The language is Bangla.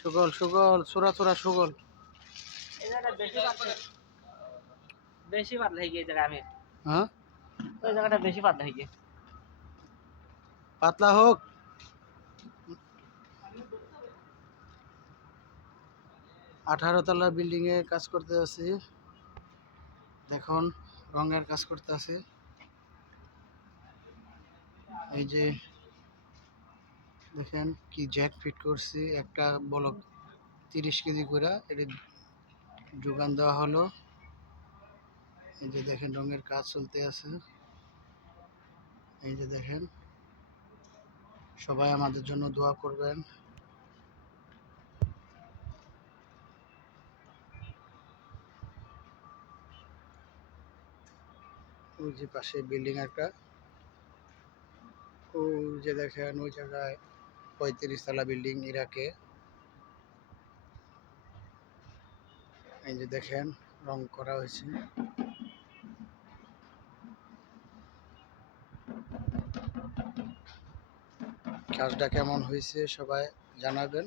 সুগল সুগল ছোড়া ছোড়া সুগল। এই জায়গাটা বেশি পাতলা হয়ে গিয়ে জায়গা আমি হ্যাঁ ওই জায়গাটা বেশি পাতলা হয়ে গিয়ে পাতলা হোক। 18 তলা বিল্ডিং এ কাজ করতে আছি, দেখুন রঙের কাজ করতে আছে। এই যে দেখেন কি জ্যাক ফিট করছি, একটা ব্লক 30 কেজি করে এটা যোগান দেওয়া হলো। এই যে দেখেন রঙের কাজ চলতে আছে। এই যে দেখেন, সবাই আমাদের জন্য দোয়া করবেন। ওই যে পাশে বিল্ডিং একটা, ওই যে দেখেন ওই জায়গায় 35 তলা বিল্ডিং ইরাকে। এই যে দেখেন রং করা হয়েছে। কাজটা কেমন হয়েছে সবাই জানাবেন।